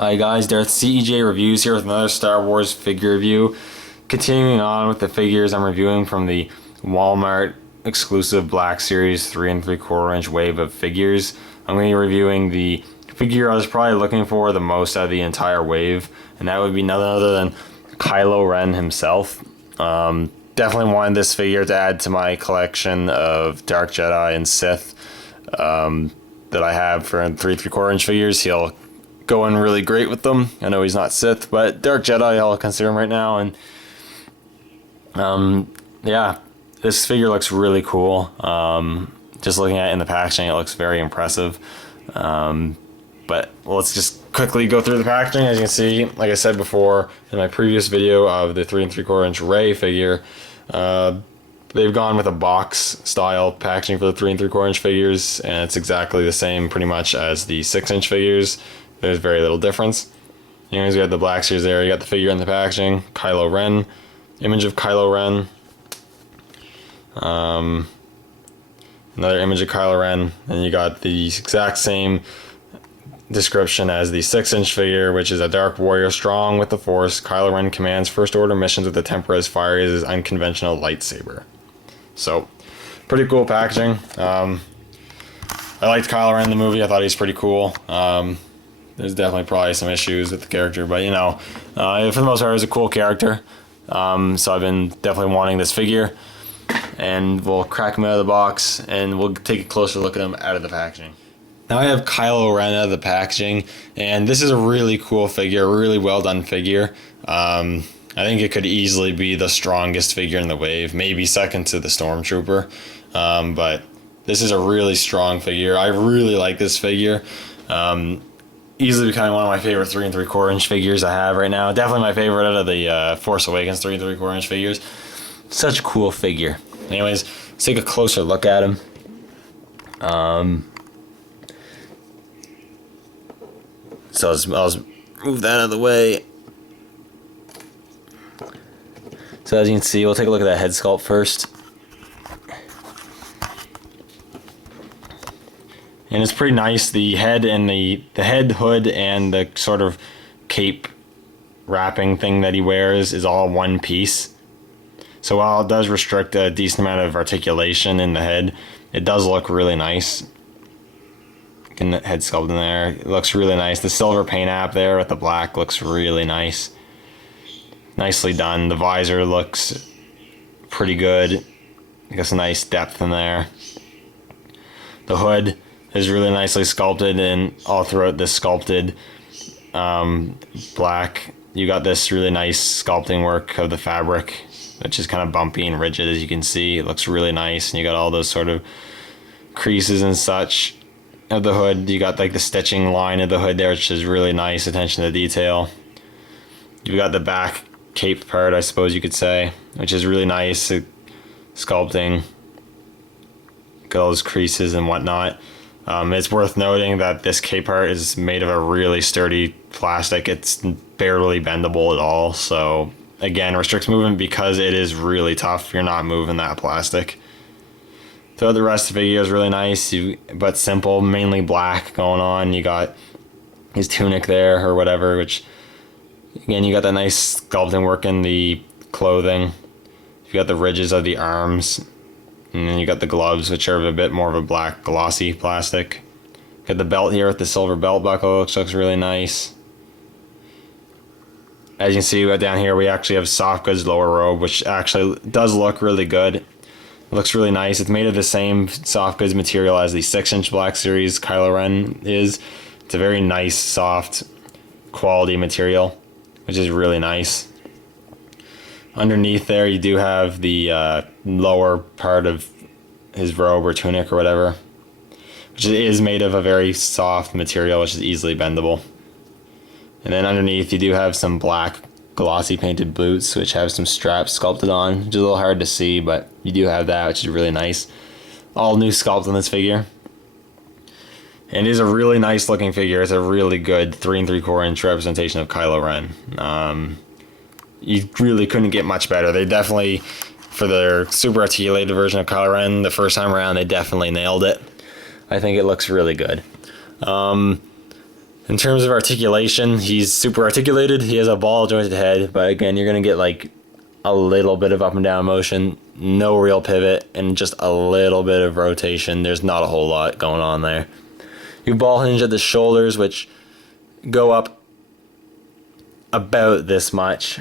Hi guys, Darth CEJ Reviews here with another Star Wars figure review. Continuing on with the figures I'm reviewing from the Walmart exclusive Black Series 3 3/4 inch wave of figures. I'm going to be reviewing the figure I was probably looking for the most out of the entire wave, and that would be none other than Kylo Ren himself. Definitely wanted this figure to add to my collection of Dark Jedi and Sith that I have for 3 3/4 inch figures. He'll go in really great with them. I know he's not Sith, but Dark Jedi I'll consider him right now. And yeah, this figure looks really cool. Just looking at it in the packaging, it looks very impressive. But let's just quickly go through the packaging. As you can see, like I said before in my previous video of the 3 3/4 inch Rey figure, they've gone with a box style packaging for the 3 3/4 inch figures, and it's exactly the same pretty much as the 6-inch figures. There's very little difference. Anyways, we got the Black Series there. You got the figure in the packaging, Kylo Ren, image of Kylo Ren, another image of Kylo Ren, and you got the exact same description as the 6-inch figure, which is a dark warrior strong with the Force. Kylo Ren commands First Order missions with the Temper as fire as his unconventional lightsaber. So, pretty cool packaging. I liked Kylo Ren in the movie. I thought he's pretty cool. There's definitely probably some issues with the character, but you know, for the most part, he's a cool character. So I've been definitely wanting this figure, and we'll crack him out of the box, and we'll take a closer look at him out of the packaging. Now I have Kylo Ren out of the packaging, and this is a really cool figure, a really well done figure. I think it could easily be the strongest figure in the wave, maybe second to the Stormtrooper, but this is a really strong figure. I really like this figure. Easily becoming one of my favorite 3 3/4 inch figures I have right now. Definitely my favorite out of the Force Awakens 3 3/4 inch figures. Such a cool figure. Anyways, let's take a closer look at him. So I'll move that out of the way. So as you can see, we'll take a look at that head sculpt first. And it's pretty nice. The head and the head, hood, and the sort of cape wrapping thing that he wears is all one piece. So while it does restrict a decent amount of articulation in the head, it does look really nice. Getting the head sculpt in there, it looks really nice. The silver paint app there with the black looks really nice. Nicely done. The visor looks pretty good. I guess a nice depth in there. The hood is really nicely sculpted, and all throughout this sculpted black, you got this really nice sculpting work of the fabric, which is kind of bumpy and rigid, as you can see. It looks really nice, and you got all those sort of creases and such of the hood. You got like the stitching line of the hood there, which is really nice, attention to detail. You got the back cape part, I suppose you could say, which is really nice sculpting. Got all those creases and whatnot. It's worth noting that this cape part is made of a really sturdy plastic. It's barely bendable at all, so again, restricts movement because it is really tough. You're not moving that plastic. So the rest of the figure is really nice, but simple, mainly black going on. You got his tunic there or whatever, which again, you got that nice sculpting work in the clothing. You got the ridges of the arms. And then you got the gloves, which are a bit more of a black glossy plastic. Got the belt here with the silver belt buckle, which looks really nice. As you can see right down here, we actually have soft goods lower robe, which actually does look really good. It looks really nice. It's made of the same soft goods material as the 6-inch Black Series Kylo Ren is. It's a very nice, soft, quality material, which is really nice. Underneath there, you do have the lower part of his robe or tunic or whatever, which is made of a very soft material, which is easily bendable. And then underneath, you do have some black glossy painted boots, which have some straps sculpted on, which is a little hard to see, but you do have that, which is really nice. All new sculpt on this figure. And it is a really nice looking figure. It's a really good 3 3/4 inch representation of Kylo Ren. You really couldn't get much better. They definitely, for their super articulated version of Kylo Ren, the first time around, they definitely nailed it. I think it looks really good. In terms of articulation, he's super articulated. He has a ball jointed head, but again, you're going to get like a little bit of up and down motion, no real pivot, and just a little bit of rotation. There's not a whole lot going on there. You ball hinge at the shoulders, which go up about this much.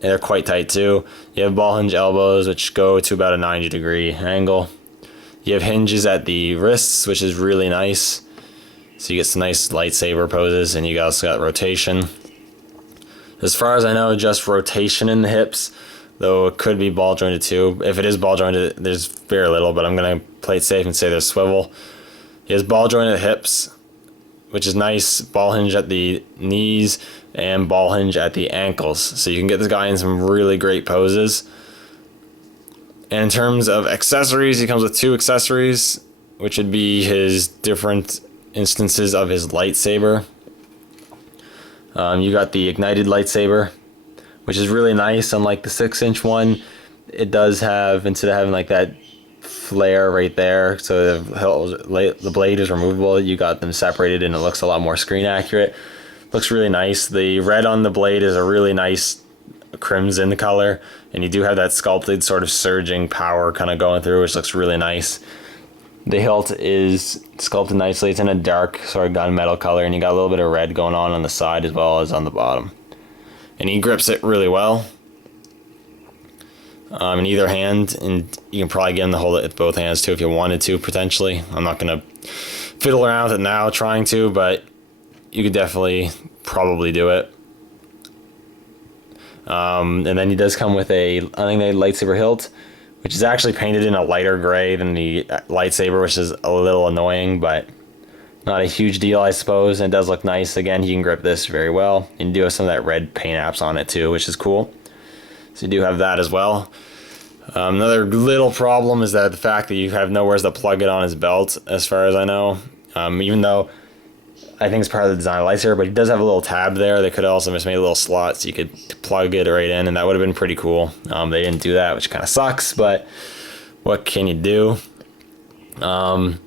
They're quite tight too. You have ball hinge elbows, which go to about a 90-degree angle. You have hinges at the wrists, which is really nice. So you get some nice lightsaber poses, and you also got rotation. As far as I know, just rotation in the hips, though it could be ball jointed too. If it is ball jointed, there's very little, but I'm going to play it safe and say there's swivel. He has ball jointed hips, which is nice. Ball hinge at the knees and ball hinge at the ankles. So you can get this guy in some really great poses. And in terms of accessories, he comes with 2 accessories, which would be his different instances of his lightsaber. You got the ignited lightsaber, which is really nice. Unlike the 6-inch one, it does have, instead of having like that flare right there, so the blade is removable, you got them separated and it looks a lot more screen accurate. Looks really nice. The red on the blade is a really nice crimson color, and you do have that sculpted sort of surging power kind of going through, which looks really nice. The hilt is sculpted nicely. It's in a dark sort of gunmetal color, and you got a little bit of red going on the side as well as on the bottom. And he grips it really well in either hand, and you can probably get him to hold it with both hands too if you wanted to, potentially. I'm not going to fiddle around with it now trying to, but you could definitely probably do it. And then he does come with a unignited lightsaber hilt, which is actually painted in a lighter gray than the lightsaber, which is a little annoying, but not a huge deal, I suppose. And it does look nice. Again, you can grip this very well. And you do have some of that red paint apps on it too, which is cool. So you do have that as well. Another little problem is that the fact that you have nowhere to plug it on his belt, as far as I know. Even though I think it's part of the design of the lightsaber, but he does have a little tab there. They could also just made a little slot so you could plug it right in, and that would have been pretty cool. They didn't do that, which kind of sucks, but what can you do? And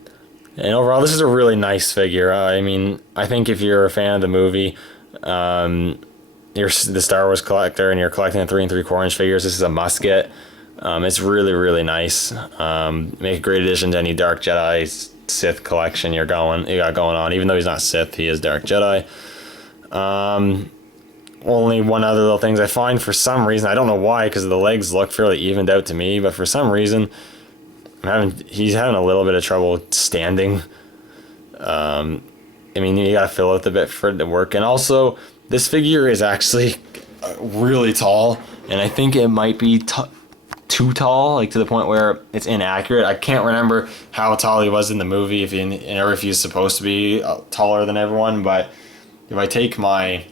overall, this is a really nice figure. I mean, I think if you're a fan of the movie, you're the Star Wars collector, and you're collecting the 3 3/4-inch figures, this is a must-get. It's really, really nice. Make a great addition to any Dark Jedi Sith collection you got going on. Even though he's not Sith, he is Dark Jedi. Only one other little things I find, for some reason, I don't know why, because the legs look fairly evened out to me, but for some reason he's having a little bit of trouble standing. I mean, you gotta fill out the bit for it to work. And also, this figure is actually really tall, and I think it might be too tall, like to the point where it's inaccurate. I can't remember how tall he was in the movie, or if he's supposed to be taller than everyone. But if I take one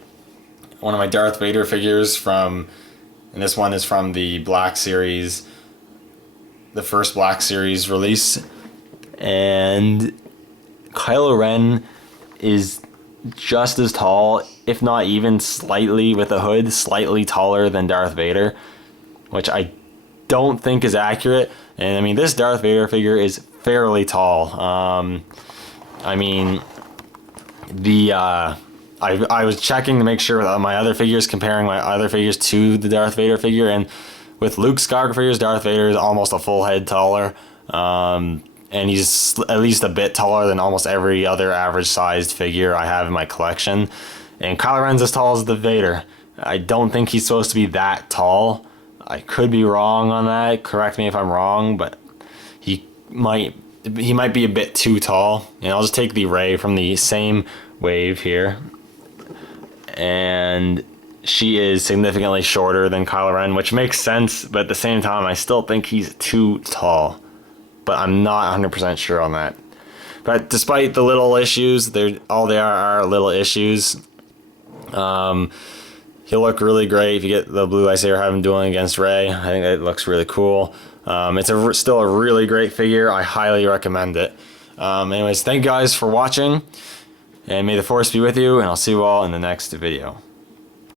of my Darth Vader figures from, and this one is from the Black Series, the first Black Series release, and Kylo Ren is just as tall, if not even slightly, with a hood, slightly taller than Darth Vader, which I don't think is accurate. And I mean, this Darth Vader figure is fairly tall. I mean, I was checking to make sure my other figures, comparing my other figures to the Darth Vader figure, and with Luke Skywalker figures, Darth Vader is almost a full head taller, and he's at least a bit taller than almost every other average sized figure I have in my collection. And Kylo Ren's as tall as the Vader. I don't think he's supposed to be that tall. I could be wrong on that. Correct me if I'm wrong, but he might be a bit too tall. And I'll just take the Rey from the same wave here, and she is significantly shorter than Kylo Ren, which makes sense, but at the same time, I still think he's too tall. But I'm not 100% sure on that. But despite the little issues, all they are little issues. He'll look really great if you get the blue lightsaber, have him dueling against Rey. I think that looks really cool. It's still a really great figure. I highly recommend it. Anyways, thank you guys for watching, and may the Force be with you, and I'll see you all in the next video.